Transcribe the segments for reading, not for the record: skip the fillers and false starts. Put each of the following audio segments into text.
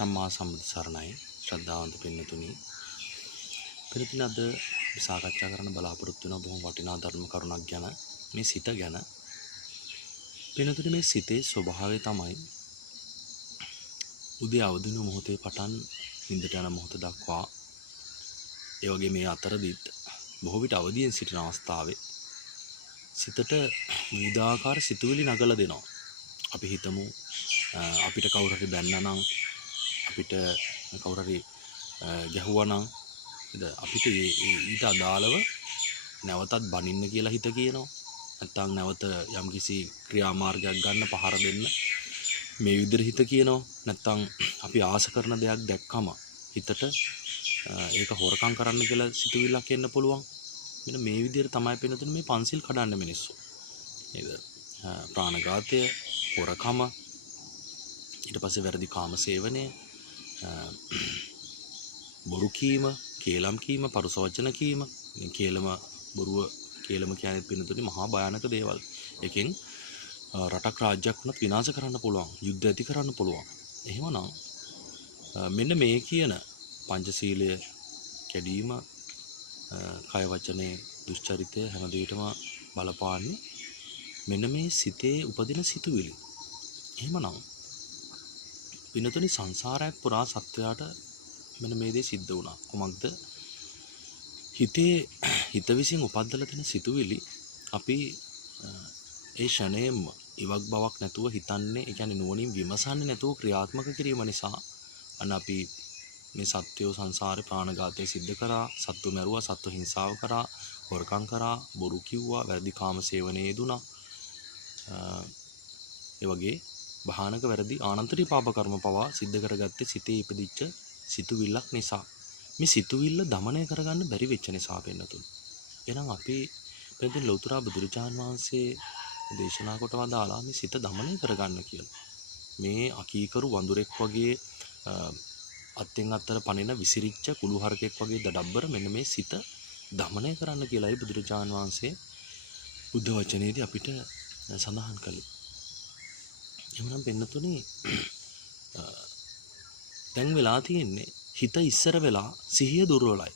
සම්මා සම්බුදු සරණයි ශ්‍රද්ධාවන්ත පින්නතුනි. පින්නතුනි අද සාකච්ඡා කරන්න බලාපොරොත්තු වෙන බොහොම වටිනා ධර්ම කරුණක් ගැන, මේ සිත ගැන. පින්නතුනි මේ සිතේ ස්වභාවය තමයි උදේ අවදින මොහොතේ පටන් නිින්දට යන මොහොත දක්වා, ඒ වගේ මේ අතරදිත් බොහෝ විට අවදියෙන් සිටින අවස්ථාවේ සිතට විවිධාකාර සිතුවිලි නගලා දෙනවා. අපි හිතමු අපිට කවුරු හරි බැන්නා නම්, අපිට කවුරු හරි ගැහුවා නම් අපිට ඊට අදාළව නැවතත් බනින්න කියලා හිත කියනවා. නැත්නම් නැවත යම්කිසි ක්‍රියාමාර්ගයක් ගන්න, පහර දෙන්න මේ විදිහට හිත කියනවා. නැත්නම් අපි ආස කරන දෙයක් දැක්කම හිතට ඒක හොරකම් කරන්න කියලා සිතුවිල්ලක් එන්න පුළුවන්. මෙන්න මේ විදිහට තමයි පින්නතුනේ මේ පන්සිල් කඩන්න මිනිස්සු. නේද? ප්‍රාණඝාතය, හොරකම, ඊට පස්සේ වැරදි කාම සේවනය, බොරු කීම, කේලම් කීම, පරුස වචන කීම. මේ කේලම, බොරුව, කේලම කියන්නේ පින්නතුනේ මහා භයානක දේවල්. එකෙන් රටක් රාජ්‍යයක් වුණත් විනාශ කරන්න පුළුවන්, යුද්ධ ඇති කරන්න පුළුවන්. එහෙමනම් මෙන්න මේ කියන පංචශීලය කැඩීම, කය වචනේ දුෂ්චරිතය හැම දෙයකම බලපාන්නේ මෙන්න මේ සිතේ උපදින සිතුවිලි. එහෙමනම් පින්නතුනි සංසාරයක් පුරා සත්වයාට මෙන්න මේ දේ සිද්ධ වුණා. කොහොමද? හිත විසින් උපද්දලා තියෙන සිතුවිලි අපි ඒ ෂණයෙන්ම ඉවක් බවක් නැතුව හිතන්නේ, ඒ කියන්නේ නුවණින් විමසන්නේ නැතුව ක්‍රියාත්මක කිරීම නිසා අන්න අපි මේ සත්වයෝ සංසාරේ ප්‍රාණඝාතය සිද්ධ කරා, සත්තු මැරුවා, සත්තු හිංසාව කරා, හොරකම් කරා, බොරු කිව්වා, වැරදි කාම සේවනයේ යෙදුණා. ඒ වගේ භයානක වැරදි ආනන්තරික පාප කර්ම පවා සිද්ධ කරගත්තේ සිතේ ඉපදිච්ච සිතුවිල්ලක් නිසා. මේ සිතුවිල්ල দমনය කරගන්න බැරි වෙච්ච නිසා වෙන්නතුන්. එහෙනම් අපි පෙරදින ලෞතර බුදුරජාන් වහන්සේ දේශනා කොට වදාලා මේ සිත দমনය කරගන්න කියලා. මේ අකීකරු වඳුරෙක් වගේ අත්ෙන් අත්තර පනින විසිරිච්ච කුළුහරකෙක් වගේ දඩබ්බර මෙන්න මේ සිත দমনය කරන්න කියලායි බුදුරජාන් වහන්සේ බුද්ධ වචනේදී අපිට සඳහන් කළේ. එහෙනම් වෙන්නතුනේ දැන් වෙලා තියෙන්නේ හිත ඉස්සර වෙලා සිහිය දුර්වලයි.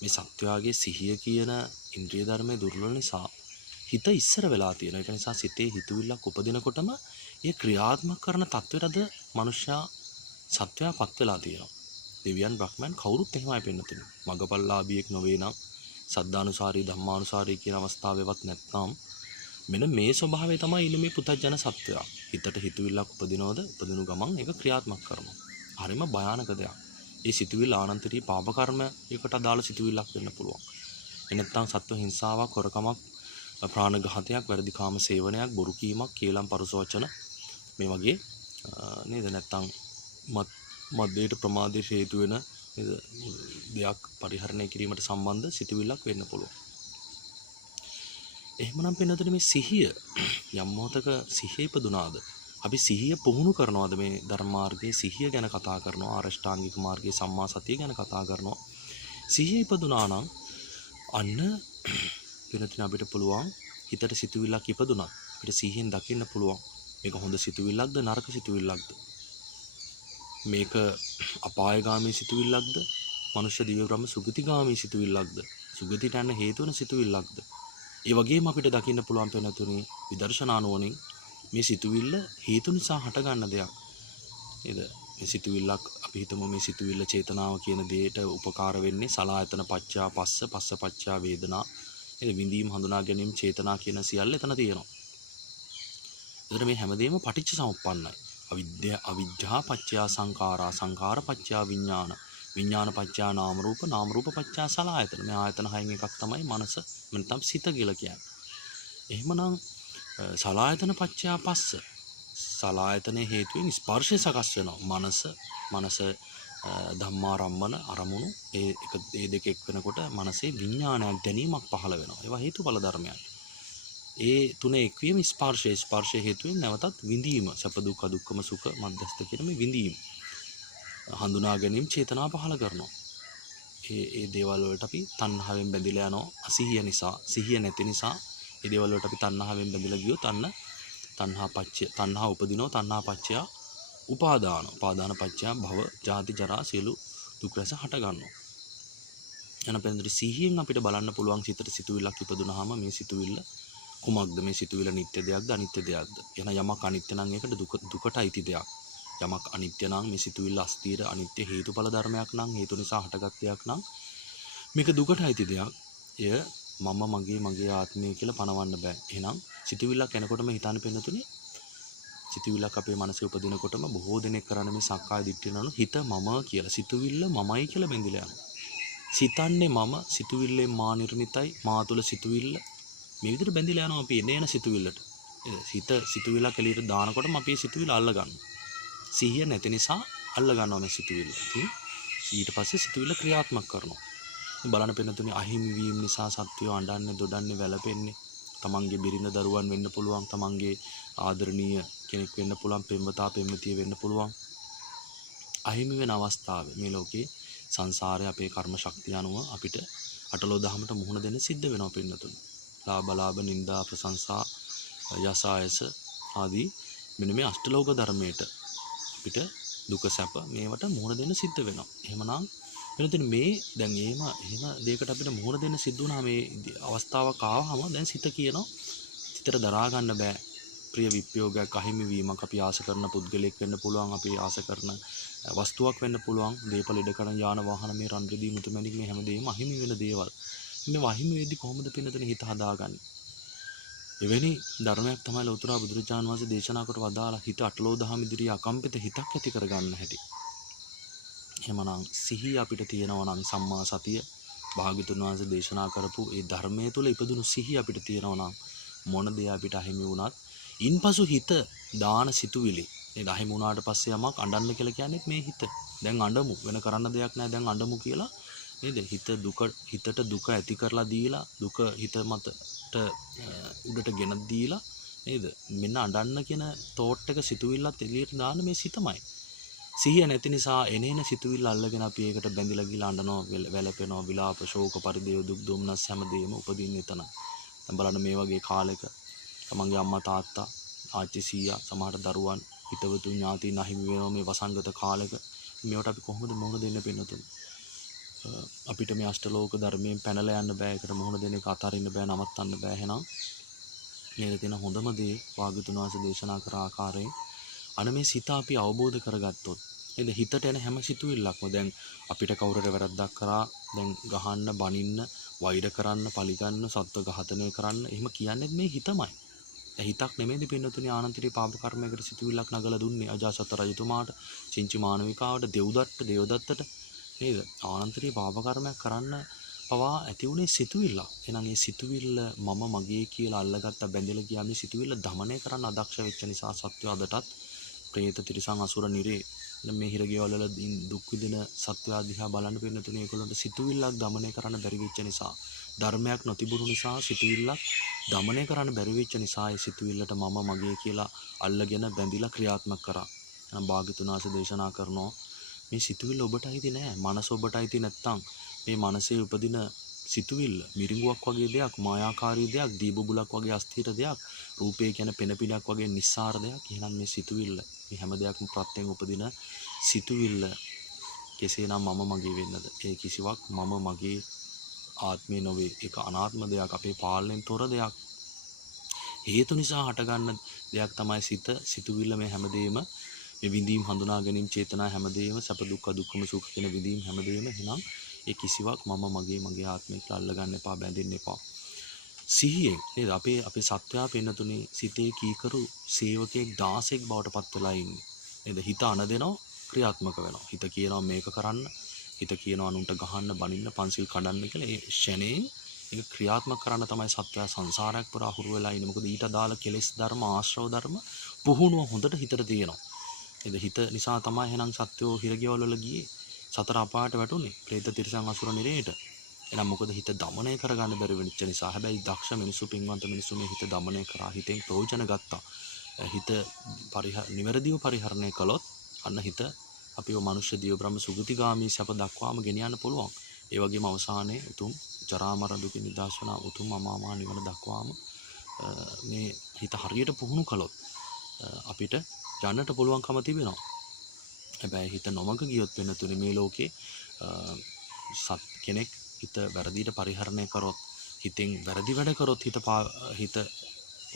මේ සත්වයාගේ සිහිය කියන ඉන්ද්‍රිය ධර්මයේ දුර්වල නිසා හිත ඉස්සර වෙලා තියෙනවා. ඒක නිසා සිතේ හිතුවිල්ලක් උපදිනකොටම ඒ ක්‍රියාත්මක කරන තත්ත්වයටද මනුෂ්‍යයා සත්වයාපත් වෙලා තියෙනවා. දෙවියන් බ්‍රහ්මයන් කවුරුත් එහෙමයි පෙන්නතුනේ. මගපල්ලාභියෙක් නොවේ නම්, සද්ධානුසාරී ධම්මානුසාරී කියන අවස්ථාවේවත් නැත්නම් මෙන්න මේ ස්වභාවය තමයි ඉන්නේ මේ පුතජන සත්වයා. හිතට හිතුවිල්ලක් උපදිනවද? උපදිනු ගමන් ඒක ක්‍රියාත්මක කරනවා. හරිම භයානක දෙයක්. ඒ සිතුවිල්ල ආනන්තරීය පාප කර්ම එකට අදාළ සිතුවිල්ලක් වෙන්න පුළුවන්. එනත්තම් සත්ව හිංසාවක්, හොරකමක්, ප්‍රාණඝාතයක්, වැරදි කාම සේවනයක්, බොරු කීමක්, කේලම් පරුස වචන මේ වගේ නේද? නැත්තම් මද්දේට ප්‍රමාදයට හේතු වෙන දෙයක් පරිහරණය කිරීමට සම්බන්ධ සිතුවිල්ලක් වෙන්න පුළුවන්. එහෙමනම් පින්නතුනේ මේ සිහිය යම් මොහතක සිහිය ඉපදුනාද? අපි සිහිය පුහුණු කරනවාද? මේ ධර්ම මාර්ගයේ සිහිය ගැන කතා කරනවා, ආරෂ්ඨාංගික මාර්ගයේ සම්මා සතිය ගැන කතා කරනවා. සිහිය ඉපදුනා නම් අන්න පින්නතුනේ අපිට පුළුවන් හිතට සිතුවිල්ලක් ඉපදුනත් අපිට සිහියෙන් දකින්න පුළුවන් මේක හොඳ සිතුවිල්ලක්ද නරක සිතුවිල්ලක්ද? මේක අපායගාමී සිතුවිල්ලක්ද? මනුෂ්‍ය දිව්‍ය බ්‍රහ්ම සුගතිගාමී සිතුවිල්ලක්ද? සුගතියට යන්න හේතු වෙන සිතුවිල්ලක්ද? ඒ වගේම අපිට දකින්න පුළුවන් වෙනතුනේ විදර්ශනා නුවණින් මේ සිතුවිල්ල හේතු නිසා හටගන්න දෙයක්. නේද? මේ සිතුවිල්ලක් අපි හිතමු මේ සිතුවිල්ල චේතනාව කියන දෙයට උපකාර වෙන්නේ සලආයතන පච්චා පස්ස, පස්ස පච්චා වේදනා. නේද? විඳීම් හඳුනා ගැනීම චේතනා කියන සියල්ල එතන තියෙනවා. එතන මේ හැමදේම පටිච්ච සමුප්පන්නයි. අවිජ්ජා පච්චා සංඛාරා, සංඛාර පච්චා විඥාන, විඥාන පච්චා නාම රූප, නාම රූප පච්චා සලආයතන. මේ ආයතන හයෙන් එකක් තමයි මනස, නැත්නම් සිත කියලා කියන්නේ. එහෙමනම් සලආයතන පච්චා පස්ස, සලආයතනයේ හේතුවෙන් ස්පර්ශය සකස් වෙනවා. මනස ධම්මාරම්මන අරමුණු ඒ දෙක එක් වෙනකොට මනසේ විඥානයක් දැනීමක් පහළ වෙනවා. ඒවා හේතුඵල ධර්මයන්. ඒ තුනේ එක්වීම ස්පර්ශය හේතුවෙන් නැවතත් විඳීම, සැප දුක්ඛ, දුක්ඛම සුඛ මධ්‍යස්ථ කියන මේ විඳීම හඳුනා ගැනීම චේතනා පහළ කරනවා. ඒ දේවල් වලට අපි තණ්හාවෙන් බැඳිලා යනවා. අසිහිය නිසා, සිහිය නැති නිසා ඒ දේවල් වලට අපි තණ්හාවෙන් බැඳිලා ගියොත් අන්න තණ්හා උපදිනවා. තණ්හා පච්චය උපාදාන පත්‍ය භව ජාති ජරා සියලු දුක් රැස හට ගන්නවා. යන පෙන්දරි සිහියෙන් අපිට බලන්න පුළුවන් සිතට සිතුවිල්ලක් ඉපදුනහම මේ සිතුවිල්ල කුමක්ද, මේ සිතුවිල්ල නිත්‍ය දෙයක්ද අනිත්‍ය දෙයක්ද? එන යමක් අනිත්‍ය නම් ඒකට දුකට අයිති දෙයක්. යමක් අනිත්‍ය නම් මේ සිතුවිල්ල අස්තීර අනිත්‍ය හේතුඵල ධර්මයක් නම් හේතු නිසා හටගත් දෙයක් නම් මේක දුකට අයිති දෙයක්. එය මම මගේ ආත්මය කියලා පනවන්න බෑ. එහෙනම් සිතුවිල්ලක් එනකොටම හිතන්න පෙන්නතුනේ සිතුවිල්ලක් අපේ මනසේ උපදිනකොටම බොහෝ දෙනෙක් කරන්නේ මේ සක්කාය දිට්ඨිය නන හිත මම කියලා සිතුවිල්ල මමයි කියලා බැඳිලා යනවා. සිතන්නේ මම, සිතුවිල්ලේ මා නිර්මිතයි, මා තුළ සිතුවිල්ල මේ විදිහට බැඳිලා යනවා අපි එන සිතුවිල්ලට. සිතුවිල්ලක් එළියට දානකොටම අපි සිතුවිල්ල අල්ල ගන්නවා. සිහිය නැති නිසා අල්ල ගන්නවා මේ සිතුවිල්ල. ඉතින් ඊට පස්සේ සිතුවිල්ල ක්‍රියාත්මක කරනවා. මේ බලන පෙන්නතුනේ අහිමි වීම නිසා සත්‍යය අඬන්නේ, දොඩන්නේ, වැළපෙන්නේ. තමන්ගේ බිරිඳ දරුවන් වෙන්න පුළුවන්, තමන්ගේ ආදරණීය කෙනෙක් වෙන්න පුළුවන්, පෙම්වතා පෙම්වතිය වෙන්න පුළුවන්. අහිමි වෙන අවස්ථාවේ මේ ලෝකේ සංසාරයේ අපේ කර්ම ශක්තිය අනුව අපිට අටලෝ දහමට මුහුණ දෙන්න සිද්ධ වෙනවා පින්නතුනේ. ලාභ නින්දා ප්‍රශංසා යසායස ආදී මෙන්න මේ අෂ්ටලෝක ධර්මයට අපිට දුක සැප මේවට මුහුණ දෙන්න සිද්ධ වෙනවා. එහෙමනම් වෙනතන මේ දැන් එහෙම දෙයකට අපිට මුහුණ දෙන්න සිද්ධ වුණා මේ අවස්ථාවක් ආවම දැන් සිත කියනවා සිතට දරා ගන්න බෑ. ප්‍රිය විප්‍රයෝගයක් අහිමි වීමක් අපි ආස කරන පුද්ගලයෙක් වෙන්න පුළුවන්, අපි ආස කරන වස්තුවක් වෙන්න පුළුවන්, දීපල ඉඩ කරන යාන වාහන මේ රන් රිදී මුතුමැණික් මේ හැමදේම අහිමි වෙන දේවල්. මේ අහිමි වෙද්දි කොහොමද පින්නතන හිත හදාගන්නේ? එවැනි ධර්මයක් තමයි ලෞතර බුදුරජාණන් වහන්සේ දේශනා කොට වදාලා හිත අටලෝ දහම ඉදිරියේ අකම්පිත හිතක් ඇති කරගන්න හැටි. එහෙමනම් සිහිය අපිට තියෙනවා නම් සම්මා සතිය භාග්‍යතුන් වහන්සේ දේශනා කරපු ඒ ධර්මයේ තුල ඉපදුණු සිහිය අපිට තියෙනවා නම් මොන දේ අපිට අහිමි වුණත් ඉන්පසු හිත දාන සිතුවිලි නේද අහිමි වුණාට පස්සේ යමක් අඬන්න කියලා කියන්නේ මේ හිත. දැන් අඬමු වෙන කරන්න දෙයක් නැහැ දැන් අඬමු කියලා නේද? හිතට දුක ඇති කරලා දීලා දුක හිත මතට උඩට ගෙනත් දීලා නේද? මෙන්න අඬන්න කියන තෝට් එක සිතුවිල්ලත් එළියට දාන්න මේ සිතමයි. සිහිය නැති නිසා එනේන සිතුවිල්ල අල්ලගෙන අපි ඒකට බැඳිලා ගිලා අඬනවා, වැළපෙනවා, විලාප, ශෝක, පරිදේව, දුක්, දුම්නස් හැමදේම උපදින්නේ එතන. දැන් බලන්න මේ වගේ කාලෙක තමන්ගේ අම්මා තාත්තා ආච්චි සීයා සමහර දරුවන් හිතවතු ඥාතීන් අහිමි වෙනවා මේ වසංගත කාලෙක. මේවට අපි කොහොමද මුහුණ දෙන්න පින්නතුන්? අපිට මේ අෂ්ටලෝක ධර්මයෙන් පැනලා යන්න බෑ. ඒකට මුහුණ දෙන එක අතාරින්න බෑ, නවත්තන්න බෑ. එහෙනම් මේක තියෙන හොඳම දේ වාග්යතුන් වහන්සේ දේශනා කර ආකාරයෙන් අන මේ සිත අපි අවබෝධ කරගත්තොත් නේද? හිතට එන හැම සිතුවිල්ලක්ම දැන් අපිට කවුරුර වැරද්දක් කරා දැන් ගහන්න, බනින්න, වෛර කරන්න, පලිගන්න, සත්ව ඝාතනය කරන්න එහෙම කියන්නේ මේ හිතමයි. හිතක් නෙමෙයිද පින්නතුනි ආනන්තරී පාප කර්මයකට සිතුවිල්ලක් නගලා දුන්නේ අජාසත් රජතුමාට, චින්චි මානවිකාවට, දේවදත්තට නේද? ආනන්තරී පාප කර්මයක් කරන්න පවා ඇති උනේ සිතුවිල්ලක්. එහෙනම් මේ සිතුවිල්ල මම මගේ කියලා අල්ලගත්ත බැඳලා ගියා. මේ සිතුවිල්ල দমনය කරන්න අදක්ෂ වෙච්ච නිසා සත්‍ය අදටත් ප්‍රේත තිරිසන් අසුර නිරේ මේ හිරගෙවල වල දුක් විඳින සත්‍ය දිහා බලන්න පින්නතුනි ඒගොල්ලන්ට සිතුවිල්ලක් দমনය කරන්න බැරි වෙච්ච නිසා, ධර්මයක් නොතිබුණු නිසා සිතුවිල්ලක් দমনය කරන්න බැරි වෙච්ච නිසා ඒ සිතුවිල්ලට මම මගේ කියලා අල්ලගෙන බැඳිලා ක්‍රියාත්මක කරා. එහෙනම් භාග්‍යතුන් වහන්සේ දේශනා කරනවා මේ සිතුවිල්ල ඔබට අයිති නෑ. මනස ඔබට අයිති නැත්තම් මේ මනසේ උපදින සිතුවිල්ල මිරිඟුවක් වගේ දෙයක්, මායාකාරී දෙයක්, දීබුබුලක් වගේ අස්ථිර දෙයක්, රූපේ කියන පෙනපිඩක් වගේ නිස්සාර දෙයක්. එහෙනම් මේ සිතුවිල්ල මේ හැම දෙයක්ම ප්‍රත්‍යයෙන් උපදින සිතුවිල්ල කෙසේනම් මම මගේ වෙන්නද? ඒ කිසිවක් මම මගේ ආත්මේ නොවේ. ඒක අනාත්ම දෙයක්, අපේ පාලනයෙන් තොර දෙයක්. හේතු නිසා හටගන්න දෙයක් තමයි සිත. සිතුවිල්ල මේ හැමදේම මේ විඳීම් හඳුනා ගැනීම චේතනා හැමදේම සැප දුක්ඛ දුක්ඛම සුඛ කියන විඳීම් හැමදේම එහෙනම් ඒ කිසිවක් මම මගේ ආත්මය කියලා අල්ලගන්න එපා, බැඳෙන්න එපා. සිහියෙන් නේද අපේ සත්‍යා පෙන්නතුනේ සිතේ කීකරු සේවකයෙක් 16ක් බවට පත් වෙලා ඉන්නේ නේද? හිත අනදෙනවා, ක්‍රියාත්මක වෙනවා. හිත කියනවා මේක කරන්න, හිත කියනවා අනුන්ට ගහන්න, බනින්න, පන්සිල් කඩන්න කියලා. ඒ ෂණේ ඒක ක්‍රියාත්මක කරන්න තමයි සත්‍යය සංසාරයක් පුරා හුරු වෙලා ඉන්නේ. මොකද ඊට අදාළ කෙලෙස් ධර්ම, ආශ්‍රව ධර්ම පුහුණුව හොඳට හිතට තියෙනවා. නේද? හිත නිසා තමයි එහෙනම් සත්‍යෝ හිරගෙවල් වල ගියේ. සතර අපායට වැටුනේ. പ്രേත තිරිසන් අසුර නිරේට. එහෙනම් මොකද හිත দমনය කරගන්න බැරි වෙච්ච නිසා. හැබැයි දක්ෂ මිනිස්සු, පින්වන්ත මිනිස්සු මේ හිත দমনය කරා, හිතෙන් ප්‍රයෝජන ගත්තා. හිත නිවැරදිව පරිහරණය කළොත් අන්න හිත අපිව මනුෂ්‍ය දිව බ්‍රහ්ම සුගතිගාමී සැප දක්වාම ගෙනියන්න පුළුවන්. ඒ වගේම අවසානයේ උතුම් ජරා මරණ දුකින් නිදහස් වන උතුම් අමාමහ නිවන දක්වාම මේ හිත හරියට පුහුණු කළොත් අපිට යන්නට පුළුවන්කම තිබෙනවා. හැබැයි හිත නොමග ගියොත් වෙනතුනේ මේ ලෝකේ කෙනෙක් හිත වැරදියට පරිහරණය කරොත් හිතෙන් වැරදි වැඩ කරොත් හිත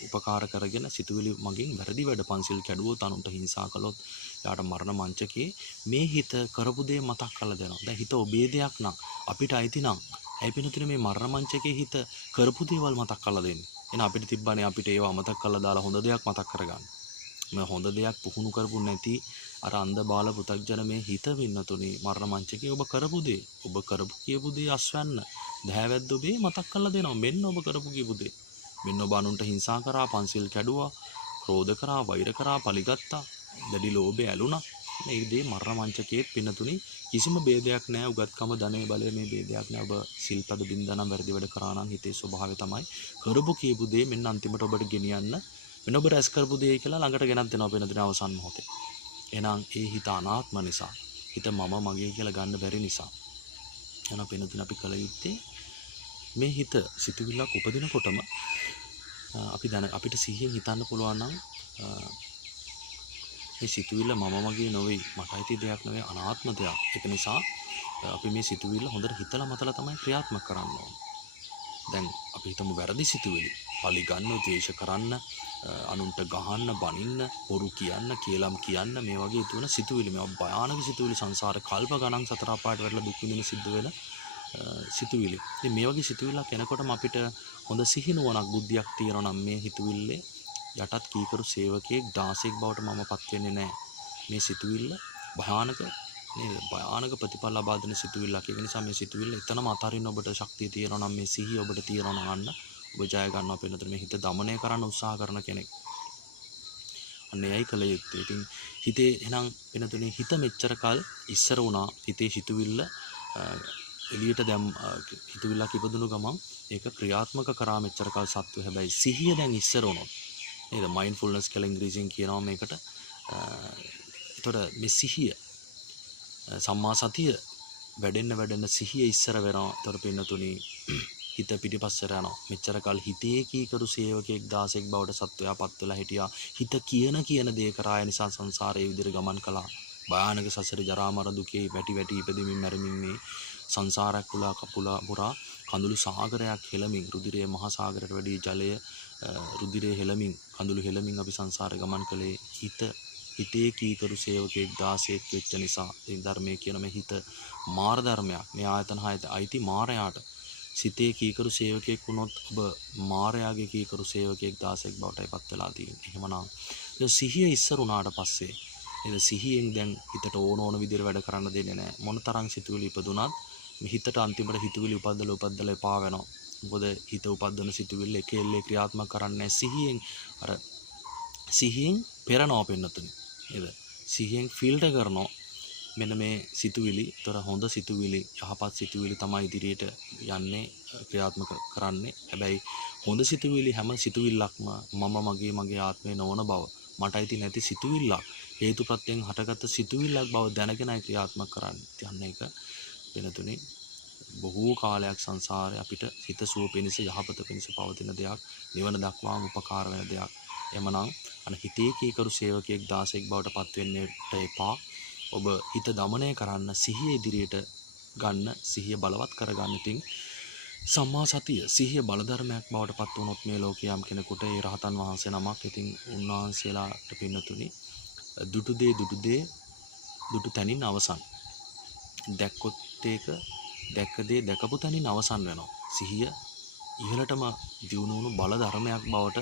උපකාර කරගෙන සිතුවිලි මගින් වැරදි වැඩ පන්සිල් කැඩුවොත් අනුන්ට හිංසා කළොත් යාට මරණ මංචකේ මේ හිත කරපු දේ මතක් කරලා දෙනවා. දැන් හිත ඔබේ දෙයක් නම් අපිට අයිති නම් ඇයි පිනතුනේ මේ මරණ මංචකේ හිත කරපු දේවල් මතක් කරලා දෙන්නේ. එහෙනම් අපිට තිබ්බනේ අපිට ඒව අමතක කරලා දාලා හොඳ දෙයක් මතක් කරගන්න. මේ හොඳ දෙයක් පුහුණු කරපු නැති අර අන්ධ බාල පුතග්ජන මේ හිත වින්නතුනේ මරණ මංචකේ ඔබ කරපු දේ ඔබ කරපු කියපු දේ අස්වැන්න දහවැද්ද ඔබේ මතක් කරලා දෙනවා. මෙන්න ඔබ කරපු කියපු දේ. මෙන්න ඔබ අනුන්ට හිංසා කරා, පන්සිල් කැඩුවා, ක්‍රෝධ කරා, වෛර කරා, පලිගත්තා, දැඩි ලෝභය ඇලුනා. මේ දේ මරණ මංචකයේ පින්නතුනේ කිසිම ભેදයක් නැහැ. උගත්කම, ධනෙ, බලය මේ ભેදයක් නැහැ. ඔබ සිල්පද බින්දනම් වැරදි වැඩ කරා නම් හිතේ ස්වභාවය තමයි කරපු කියපු දේ මෙන්න අන්තිමට ඔබට ගෙනියන්න වෙන ඔබ රැස් කරපු දේ කියලා ළඟට ගෙනත් දෙනවා වෙන දින අවසන් මොහොතේ. එහෙනම් ඒ හිත අනාත්ම නිසා, හිත මම මගේ කියලා ගන්න බැරි නිසා. එහෙනම් වෙනදින අපි කල යුත්තේ මේ හිත සිතුවිල්ලක් උපදිනකොටම අපිට සිහියෙන් හිතන්න පුළුවන් නම් මේ සිතුවිල්ල මම මගේ නොවේ, මට අයිති දෙයක් නෙවෙයි, අනාත්ම දෙයක්. ඒක නිසා අපි මේ සිතුවිල්ල හොඳට හිතලා මතලා තමයි ක්‍රියාත්මක කරන්න ඕනේ. දැන් අපි හිතමු වැරදි සිතුවිලි, පලි ගන්න, ද්වේෂ කරන්න, අනුන්ට ගහන්න, බනින්න, හොරු කියන්න, කේලම් කියන්න, මේ වගේ තුන සිතුවිලි. මේවා භයානක සිතුවිලි. සංසාරේ කල්ප ගණන් සතර අපායට වැටලා දුක් විඳින සිද්ධ වෙන සිතුවිලි. ඉතින් මේ වගේ සිතුවිල්ලක් එනකොටම අපිට හොඳ සිහිනුවණක් බුද්ධියක් තියෙනවා නම් මේ හිතුවිල්ලේ යටත් කීකරු සේවකයෙක් 16ක් බවට මමපත් වෙන්නේ නැහැ. මේ සිතුවිල්ල භයානක නේද? භයානක ප්‍රතිඵල ලබා දෙන සිතුවිල්ලක්. ඒක නිසා මේ සිතුවිල්ල එතනම අතරින් ඔබට ශක්තිය තියෙනවා නම්, මේ සිහිය ඔබට තියෙනවා නම් අන්න ඔබ ජය ගන්නවා. වෙනතර මේ හිත দমনය කරන්න උත්සාහ කරන කෙනෙක්. අන්න එයයි කල යුත්තේ. ඉතින් හිතේ එහෙනම් වෙනතුනේ හිත මෙච්චර කල් ඉස්සර වුණා. හිතේ හිතුවිල්ල එළියට හිතුවිල්ලක් ඉපදුණු ගමන් ඒක ක්‍රියාත්මක කරා මෙච්චර කල් සත්ව. හැබැයි සිහිය දැන් ඉස්සර වුණොත් නේද? මයින්ඩ්ෆුල්නස් කියලා ඉංග්‍රීසියෙන් කියනවා මේකට. ඒතකොට මේ සිහිය සම්මා සතිය වැඩෙන්න සිහිය ඉස්සර වෙනවා. ඒතකොට පින්නතුණි හිත පිටිපස්සට යනවා. මෙච්චර කල් හිතේ කීකරු සේවකයෙක් 16ක් බවට සත්වයාපත් වෙලා හිටියා. හිත කියන දේ කරා. ඒ නිසා සංසාරයේ විදිහට ගමන් කළා. භයානක සසර ජරා මරණ දුකේ වැටි ඉපදෙමින් මැරෙමින් මේ සංසාරයක් පුරා කඳුළු සාගරයක් හෙළමින්, රුධිරයේ මහා සාගරයට වැඩි ජලය රුධිරයේ හෙළමින්, කඳුළු හෙළමින් අපි සංසාරේ ගමන් කළේ හිතේ කීකරු සේවකයෙක් 16ක් වෙච්ච නිසා. ඒ ධර්මයේ කියන මේ හිත මාර ධර්මයක්. මේ ආයතන හයත අයිති මාරයාට. සිතේ කීකරු සේවකයෙක් වුණොත් ඔබ මාරයාගේ කීකරු සේවකයෙක් 16ක් බවටයි පත් වෙලා තියෙන්නේ. එහෙමනම් සිහිය ඉස්සර උනාට පස්සේ නේද? සිහියෙන් දැන් හිතට ඕන විදිහට වැඩ කරන්න දෙන්නේ නැහැ. මොනතරම් සිතුවිලි ඉපදුනත් මේ හිතට අන්තිමට හිතුවිලි උපද්දලා එපා වෙනවා. මොකද හිත උපද්දන සිතුවිල්ල එක එල්ලේ ක්‍රියාත්මක කරන්නේ සිහියෙන් පෙරනවා පින්නතුනි නේද? සිහියෙන් ෆිල්ටර් කරනවා මෙන්න මේ සිතුවිලි. ඒතර හොඳ සිතුවිලි, යහපත් සිතුවිලි තමයි ඉදිරියට යන්නේ, ක්‍රියාත්මක කරන්නේ. හැබැයි හොඳ සිතුවිලි හැම සිතුවිල්ලක්ම මගේ ආත්මේ නොවන බව, මට අයිති නැති සිතුවිල්ලක්, හේතුප්‍රත්‍යයෙන් හටගත්ත සිතුවිල්ලක් බව දැනගෙනයි ක්‍රියාත්මක කරන්නේ. යන්න එක වෙනතුනේ බොහෝ කාලයක් සංසාරේ අපිට හිත සුව පිණිස, යහපත පිණිස පවතින දෙයක්, නිවන දක්වාම උපකාර වෙන දෙයක්. එමනම් හිතේ කීකරු සේවකයෙක් 16ක් බවට පත් වෙන්නට එපා. ඔබ හිත দমনය කරන්න, සිහිය ඉදිරියට ගන්න, සිහිය බලවත් කරගන්න. ඉතින් සම්මා සතිය සිහිය බලධර්මයක් බවට පත් වුණොත් මේ ලෝකයේ යම් කෙනෙකුට ඒ රහතන් වහන්සේ නමක්, ඉතින් උන්වහන්සේලාට පින්නතුනි දුටු තැනින් අවසන්. දැක්කොත් ඒක දැක්ක දේ දැකපු තැනින් අවසන් වෙනවා. සිහිය ඉහළටම දියුණු වුණු බල ධර්මයක් බවට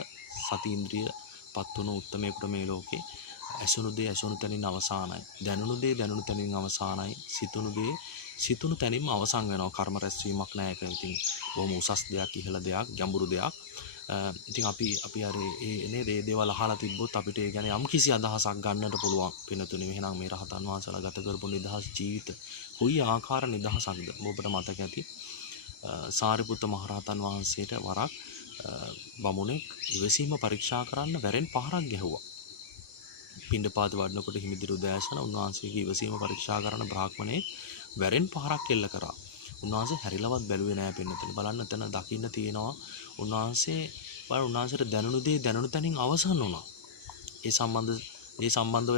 සති ඉන්ද්‍රිය පත් වුණු උත්තමයෙකුට මේ ලෝකේ ඇසුණු දේ ඇසුණු තැනින් අවසానයි. දැනුණු දේ දැනුණු තැනින් අවසానයි. සිතුණු දේ සිතුණු තැනින්ම අවසන් වෙනවා. කර්ම රැස්වීමක් නැහැ. ඒක ඉතින් බොහොම උසස් දෙයක්, ඉහළ දෙයක්, ගැඹුරු දෙයක්. ඉතින් අපි අර නේද මේ දේවල් අහලා තිබ්බොත් අපිට ඒ ගැන යම් කිසි අදහසක් ගන්නට පුළුවන්. වෙනතුනේ එහෙනම් මේ රහතන් වහන්සේලා ගත කරපු නිදහස් ජීවිත කොයි ආකාර නිදහසක්ද? ඔබට මතක ඇති සාරිපුත්ත මහරහතන් වහන්සේට වරක් බමුණෙක් ඉවසීම පරීක්ෂා කරන්න වැරෙන් පහරක් ගැහුවා. පිණ්ඩපාත වඩනකොට හිමිදිරි උදෑසන උන්වහන්සේගේ ඉවසීම පරීක්ෂා කරන බ්‍රාහ්මණයෙක් වැරෙන් පහරක් එල්ල කරා. උන්වහන්සේ හැරිලවත් බැලුවේ නැහැ පින්නතුනි. බලන්න එතන දකින්න තියෙනවා උන්වහන්සේට දැනුණු දේ දැනුණු තැනින් අවසන් වුණා. ඒ සම්බන්ධව